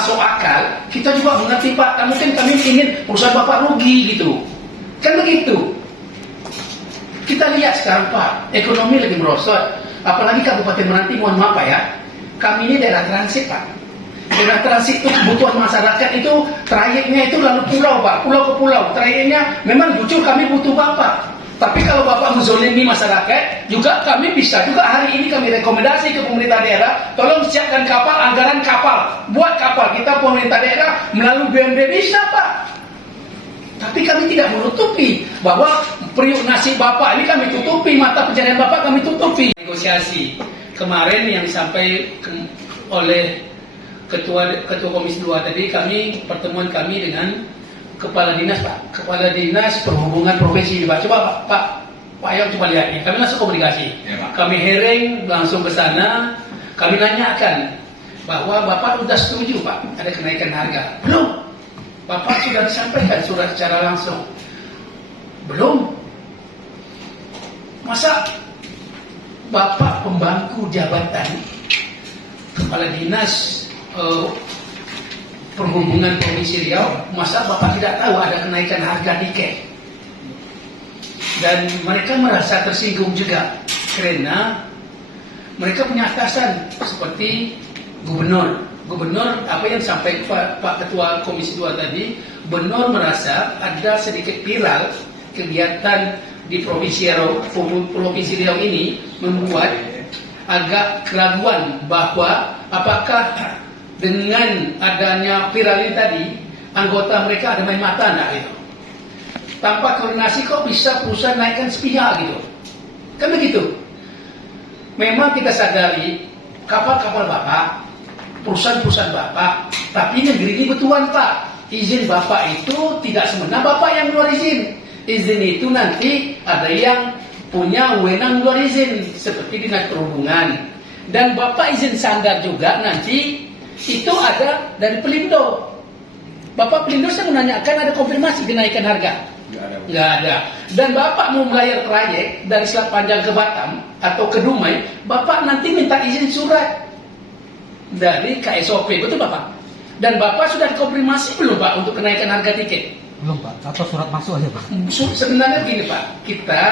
masuk akal, kita juga mengerti Pak, mungkin kami ingin perusahaan Bapak rugi gitu. Kan begitu. Kita lihat sekarang Pak, ekonomi lagi merosot. Apalagi Kabupaten Meranti, mohon maaf Pak ya, kami ini daerah transit Pak. Daerah transit itu kebutuhan masyarakat itu, trayeknya itu lalu pulau Pak, pulau ke pulau. Trayeknya memang jujur kami butuh Bapak. Tapi kalau Bapak menzolimi masyarakat, juga kami bisa juga hari ini kami rekomendasi ke pemerintah daerah, tolong siapkan kapal, anggaran kapal, buat kapal. Kita pemerintah daerah melalui BUMD bisa Pak. Tapi kami tidak menutupi bahwa periuk nasi Bapak ini kami tutupi, mata pencarian Bapak kami tutupi. Negosiasi kemarin yang disampaikan oleh Ketua Komisi 2 tadi, pertemuan kami dengan Kepala Dinas Pak, Kepala Dinas Perhubungan Provinsi Pak. Coba Pak Ayam coba lihat nih. Kami langsung komunikasi. Ya, kami hearing langsung ke sana. Kami nanyakan bahwa Bapak sudah setuju Pak ada kenaikan harga. Belum. Bapak sudah disampaikan surat secara langsung. Belum. Masa Bapak pembangku jabatan Kepala Dinas Perhubungan Provinsi Riau, masa Bapak tidak tahu ada kenaikan harga tiket? Dan mereka merasa tersinggung juga karena mereka punya atasan seperti gubernur. Gubernur, apa yang disampaikan Pak Ketua Komisi 2 tadi, gubernur merasa ada sedikit viral kegiatan di Provinsi Riau ini membuat agak keraguan bahwa apakah dengan adanya viral ini tadi, anggota mereka ada main mata enggak gitu. Tanpa koordinasi kok bisa perusahaan naikkan sepihak gitu. Kan begitu. Memang kita sadari kapal-kapal Bapak, perusahaan-perusahaan Bapak, tapi negeri ini betulan Pak. Izin Bapak itu tidak semena Bapak yang keluar izin. Izin itu nanti ada yang punya wewenang keluar izin, seperti Dinas Perhubungan. Dan Bapak izin sandar juga nanti itu ada dari Pelindo. Bapak Pelindo saya menanyakan ada konfirmasi kenaikan harga? Nggak ada. Dan Bapak mau melayar trayek dari Selat Panjang ke Batam atau ke Dumai, Bapak nanti minta izin surat dari KSOP, betul Bapak? Dan Bapak sudah dikonfirmasi belum Pak untuk kenaikan harga tiket? Belum Pak, atau surat masuk aja Pak? Sebenarnya gini Pak, kita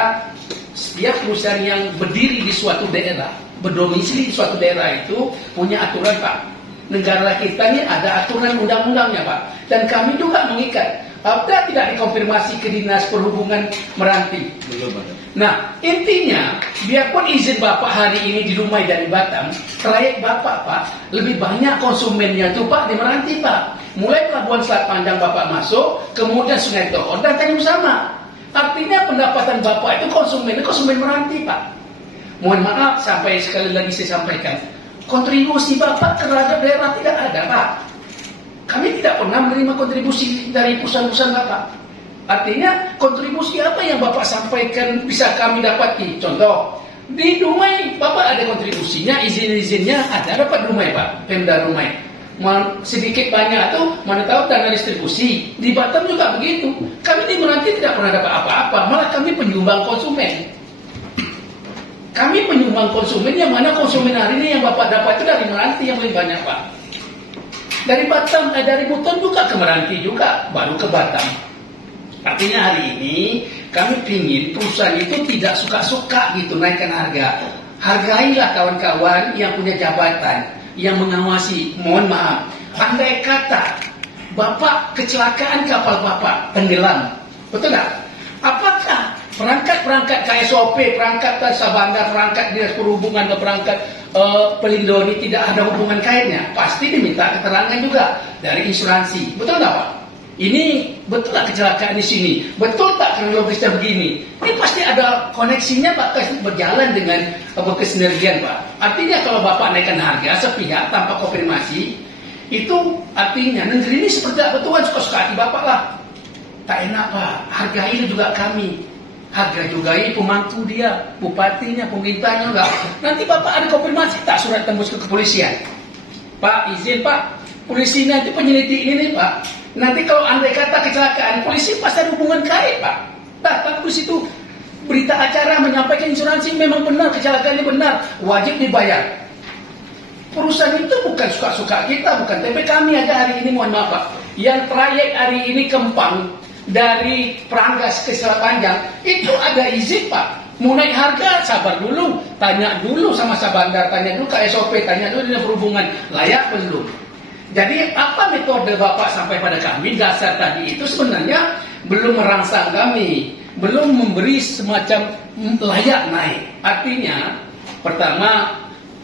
setiap perusahaan yang berdiri di suatu daerah, berdomisili di suatu daerah itu punya aturan Pak. Negara kita ini ada aturan undang-undangnya Pak. Dan kami juga mengikat. Ada tidak dikonfirmasi ke Dinas Perhubungan Meranti? Belum Pak. Nah, intinya, biarpun izin Bapak hari ini di Dumai dari Batam, trayek Bapak Pak, lebih banyak konsumennya itu Pak di Meranti Pak. Mulai Pelabuhan Selat Panjang Bapak masuk, kemudian Sungai Tohor dan Tanjung Sama. Artinya pendapatan Bapak itu konsumen Meranti Pak. Mohon maaf, sampai sekali lagi saya sampaikan, kontribusi Bapak terhadap daerah tidak ada Pak. Kami tidak pernah menerima kontribusi dari perusahaan-perusahaan Bapak. Artinya kontribusi apa yang Bapak sampaikan bisa kami dapati? Contoh, di Dumai Bapak ada kontribusinya, izin-izinnya ada, dapat Dumai Pak, Pemda Dumai. Sedikit banyak tuh mana tahu dana distribusi. Di Batam juga begitu. Kami di Meranti tidak pernah dapat apa-apa, malah kami penyumbang konsumen. Kami penyumbang konsumen, yang mana konsumen hari ini yang Bapak dapat itu dari Meranti yang lebih banyak Pak. Dari Batam, dari Buton juga ke Meranti juga, baru ke Batam. Artinya hari ini kami ingin perusahaan itu tidak suka-suka gitu naikkan harga. Hargailah kawan-kawan yang punya jabatan, yang mengawasi. Mohon maaf, andai kata Bapak kecelakaan kapal Bapak tenggelam, betul tak? Apakah perangkat KSOP, perangkat Jasa Bandar, perangkat Dinas Perhubungan, dan perangkat Pelindo ini tidak ada hubungan kaitnya? Pasti diminta keterangan juga dari insuransi, betul nggak Pak? Ini betul tak kecelakaan di sini? Betul tak kronologisnya begini? Ini pasti ada koneksinya Pak, berjalan dengan kesinergian Pak. Artinya kalau Bapak naikkan harga sepihak tanpa konfirmasi, itu artinya negeri ini seperti apa Tuhan suka-suka hati Bapak lah. Tak enak Pak, hargai juga kami. Harga juga ini pemangku dia, bupatinya, pemerintahnya enggak. Nanti Bapak ada konfirmasi tak surat tembus ke kepolisian? Pak, izin Pak, polisinya itu penyelidik ini nih Pak. Nanti kalau andai kata kecelakaan, polisi pasti ada hubungan kait Pak. Bagus itu berita acara menyampaikan insuransi memang benar, kecelakaan ini benar, wajib dibayar. Perusahaan itu bukan suka-suka kita, bukan. Tapi kami aja hari ini, mohon maaf Pak, yang trayek hari ini Kempang dari Peranggas ke Selat Panjang itu ada izin Pak. Mau naik harga, sabar dulu, tanya dulu sama Sabandar, tanya dulu ke SOP, tanya dulu dengan perhubungan, layak belum. Jadi apa metode Bapak sampai pada kami, dasar tadi itu sebenarnya belum merangsang kami, belum memberi semacam layak naik. Artinya, pertama,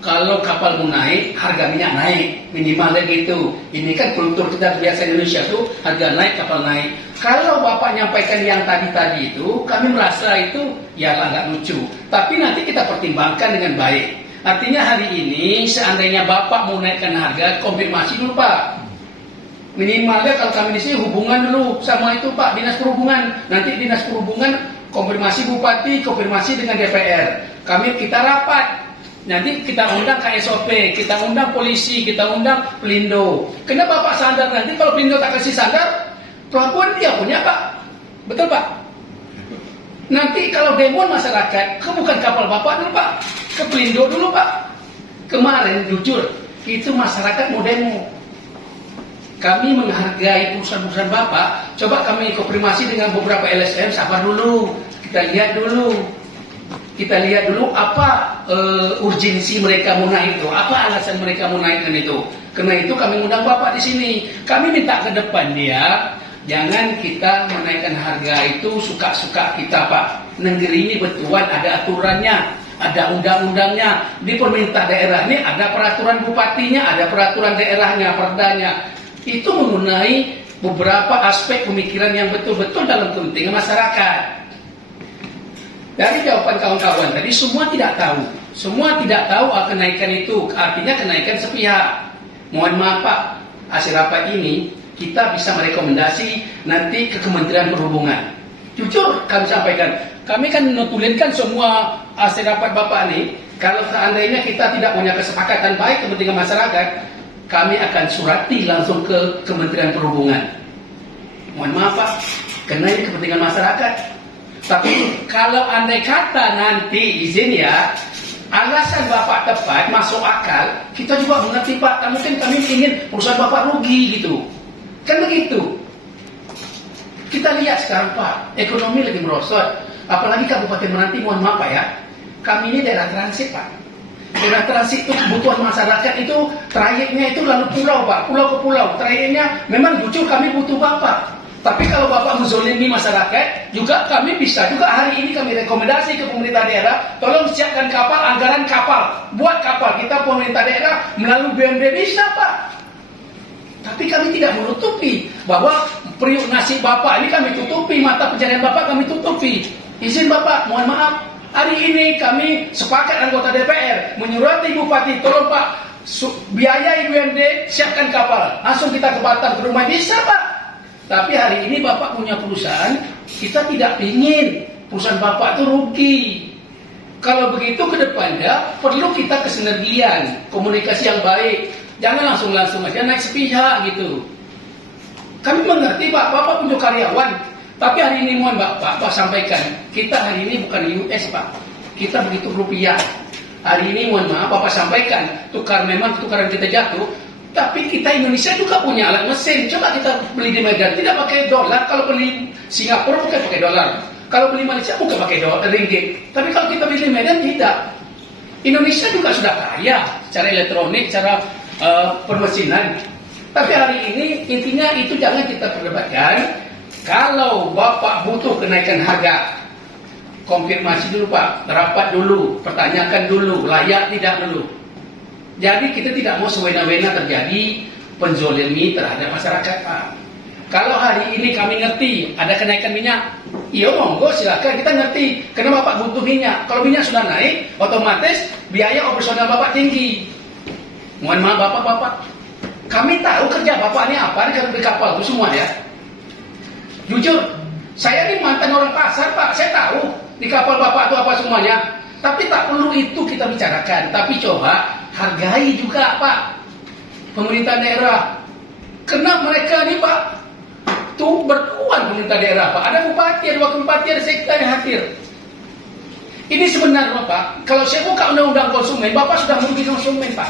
kalau kapal mau naik, harga minyak naik, minimalnya gitu. Ini kan kultur kita biasa Indonesia tuh, harga naik, kapal naik. Kalau Bapak nyampaikan yang tadi itu, kami merasa itu ya lah nggak lucu. Tapi nanti kita pertimbangkan dengan baik. Artinya hari ini, seandainya Bapak mau naikkan harga, konfirmasi dulu Pak. Minimalnya kalau kami di sini hubungan dulu sama itu Pak, Dinas Perhubungan. Nanti Dinas Perhubungan konfirmasi Bupati, konfirmasi dengan DPR. Kita rapat. Nanti kita undang KSOP, kita undang polisi, kita undang Pelindo. Kenapa Bapak sadar nanti kalau Pelindo tak kasih sadar, pelabuhan dia punya Pak. Betul Pak? Nanti kalau demo masyarakat, bukan kapal Bapak dulu Pak, ke Pelindo dulu Pak. Kemarin jujur, itu masyarakat mau demo. Kami menghargai perusahaan-perusahaan Bapak, coba kami konfirmasi dengan beberapa LSM, sabar dulu, kita lihat dulu. Kita lihat dulu apa urgensi mereka mau naik itu, apa alasan mereka mau naikkan itu. Karena itu kami undang Bapak di sini. Kami minta ke depan dia, jangan kita menaikkan harga itu suka-suka kita Pak. Negeri ini betulan ada aturannya, ada undang-undangnya. Di pemerintah daerah ini ada peraturan bupatinya, ada peraturan daerahnya, perdanya. Itu mengenai beberapa aspek pemikiran yang betul-betul dalam kepentingan masyarakat. Dari jawaban kawan-kawan tadi, semua tidak tahu. Semua tidak tahu kenaikan itu, artinya kenaikan sepihak. Mohon maaf Pak, hasil rapat ini kita bisa merekomendasi nanti ke Kementerian Perhubungan. Jujur kami sampaikan, kami kan menutulinkan semua hasil rapat Bapak ini. Kalau seandainya kita tidak punya kesepakatan baik kepentingan masyarakat, kami akan surati langsung ke Kementerian Perhubungan. Mohon maaf Pak, karena ini kepentingan masyarakat. Tapi kalau andai kata nanti izin ya, alasan Bapak tepat, masuk akal, kita juga mengerti Pak. Mungkin kami ingin perusahaan Bapak rugi gitu. Kan begitu. Kita lihat sekarang Pak, ekonomi lagi merosot. Apalagi Kabupaten Meranti, mohon maaf Pak ya. Kami ini daerah transit Pak. Daerah transit itu kebutuhan masyarakat itu, trayeknya itu lalu pulau Pak, pulau ke pulau. Trayeknya memang jujur kami butuh Bapak. Tapi kalau Bapak menzolimi masyarakat, juga kami bisa juga hari ini kami rekomendasi ke pemerintah daerah, tolong siapkan kapal, anggaran kapal, buat kapal. Kita pemerintah daerah melalui BUMD bisa Pak. Tapi kami tidak menutupi bahwa periuk nasib Bapak ini kami tutupi, mata pencarian Bapak kami tutupi. Izin Bapak, mohon maaf, hari ini kami sepakat anggota DPR menyurati Bupati, tolong Pak, biayai BUMD, siapkan kapal, langsung kita ke Batam, ke rumah bisa Pak. Tapi hari ini Bapak punya perusahaan, kita tidak ingin perusahaan Bapak itu rugi. Kalau begitu ke depannya perlu kita kesinergian, komunikasi yang baik. Jangan langsung aja naik sepihak gitu. Kami mengerti Pak, Bapak punya karyawan. Tapi hari ini mohon Bapak sampaikan, kita hari ini bukan US Pak. Kita begitu rupiah. Hari ini mohon maaf Bapak sampaikan, memang tukaran kita jatuh. Tapi kita Indonesia juga punya alat mesin. Coba kita beli di Medan, tidak pakai dolar. Kalau beli Singapura bukan pakai dolar. Kalau beli Malaysia bukan pakai ringgit. Tapi kalau kita beli di Medan tidak. Indonesia juga sudah kaya secara elektronik, secara permesinan. Tapi hari ini intinya itu jangan kita perdebatkan. Kalau Bapak butuh kenaikan harga, konfirmasi dulu Pak, rapat dulu, pertanyakan dulu, layak tidak dulu. Jadi kita tidak mau sewena-wena terjadi penzolimi terhadap masyarakat Pak. Kalau hari ini kami ngerti ada kenaikan minyak, iya monggo silakan, kita ngerti karena Bapak butuh minyak. Kalau minyak sudah naik, otomatis biaya operasional Bapak tinggi. Mohon maaf Bapak-bapak, kami tahu kerja Bapak ini apa di kapal itu semua ya. Jujur, saya ini mantan orang pasar Pak, saya tahu di kapal Bapak itu apa semuanya. Tapi tak perlu itu kita bicarakan. Tapi coba hargai juga Pak pemerintah daerah. Karena mereka ini Pak tuh bertuan pemerintah daerah Pak. Ada bupati, ada wakil bupati, ada sekda yang hadir. Ini sebenarnya Pak, kalau saya buka undang-undang konsumen, Bapak sudah merugi konsumen Pak.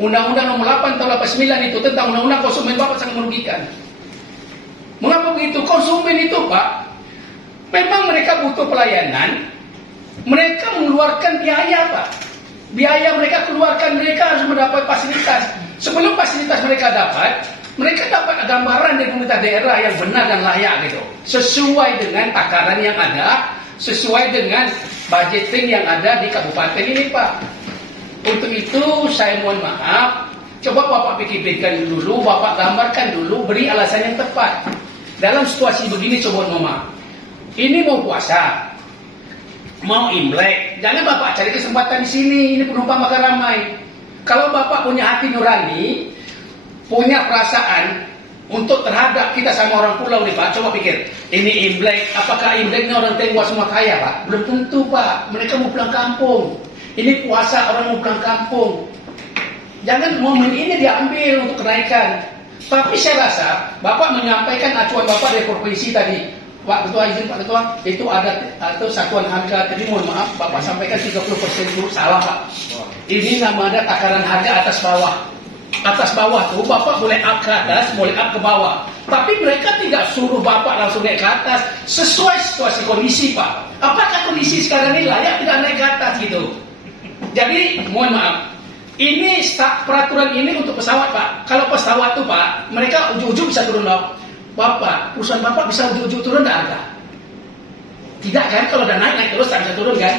Undang-Undang nomor 8 tahun 89 itu tentang undang-undang konsumen Bapak sangat merugikan. Mengapa begitu? Konsumen itu Pak, memang mereka butuh pelayanan, mereka mengeluarkan biaya Pak. Biaya mereka keluarkan, mereka harus mendapat fasilitas. Sebelum fasilitas mereka dapat gambaran dari pemerintah daerah yang benar dan layak gitu. Sesuai dengan takaran yang ada, sesuai dengan budgeting yang ada di kabupaten ini Pak. Untuk itu saya mohon maaf, coba Bapak pikirkan dulu, Bapak gambarkan dulu, beri alasan yang tepat. Dalam situasi begini coba mohon maaf. Ini mau puasa, mau Imlek, jangan Bapak cari kesempatan di sini, ini penumpang makan ramai. Kalau Bapak punya hati nurani, punya perasaan untuk terhadap kita sama orang pulau nih Pak, coba pikir, ini Imlek, apakah Imleknya orang Tionghoa semua kaya Pak? Belum tentu Pak, mereka mau pulang kampung. Ini puasa, orang mau pulang kampung. Jangan momen ini diambil untuk kenaikan. Tapi saya rasa Bapak menyampaikan acuan Bapak dari provinsi tadi, Pak Ketua, izin Pak Ketua, itu ada atau satuan harga tadi, mohon maaf Bapak sampaikan 30% itu salah Pak. Ini nama ada takaran harga atas bawah. Atas bawah tuh Bapak boleh up ke atas, boleh up ke bawah. Tapi mereka tidak suruh Bapak langsung naik ke atas, sesuai situasi kondisi Pak. Apakah kondisi sekarang ini layak tidak naik ke atas gitu? Jadi mohon maaf, ini peraturan ini untuk pesawat Pak. Kalau pesawat tuh Pak, mereka ujung-ujung bisa turun Bapak, perusahaan Bapak bisa ujung-ujung turun nggak harga? Tidak kan? Kalau udah naik terus tak bisa turun kan?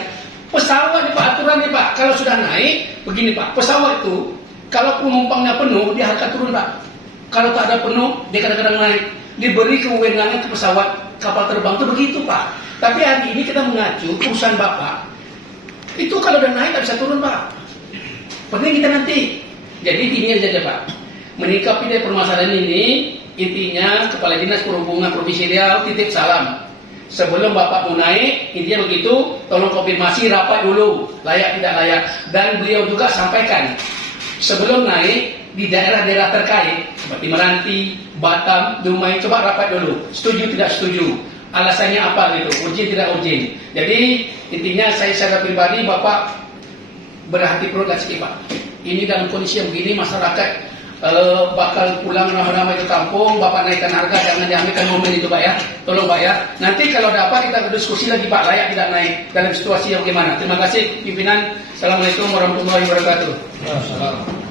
Pesawat nih Pak, aturan nih Pak, kalau sudah naik, begini Pak, pesawat itu kalau penumpangnya penuh, dia harga turun Pak. Kalau tak ada penuh, dia kadang-kadang naik. Diberi kewenangan ke pesawat kapal terbang itu begitu Pak. Tapi hari ini kita mengacu perusahaan Bapak, itu kalau udah naik tak bisa turun Pak. Penting kita nanti. Jadi ini aja Pak. Menyikapi dari permasalahan ini, intinya Kepala Dinas Perhubungan Provinsi Riau titip salam. Sebelum Bapak mau naik, intinya begitu, tolong konfirmasi rapat dulu, layak tidak layak. Dan beliau juga sampaikan, sebelum naik di daerah-daerah terkait seperti Meranti, Batam, Dumai, coba rapat dulu. Setuju tidak setuju? Alasannya apa gitu? Urgent tidak urgent? Jadi intinya saya secara pribadi Bapak berhati perut dan sedih Pak. Ini dalam kondisi yang begini masyarakat bakal pulang ramai-ramai ke kampung. Bapak naikkan harga, jangan diambilkan momen itu Pak ya. Tolong Pak ya. Nanti kalau dapat kita berdiskusi lagi Pak, layak tidak naik dalam situasi yang bagaimana. Terima kasih pimpinan. Assalamualaikum warahmatullahi wabarakatuh.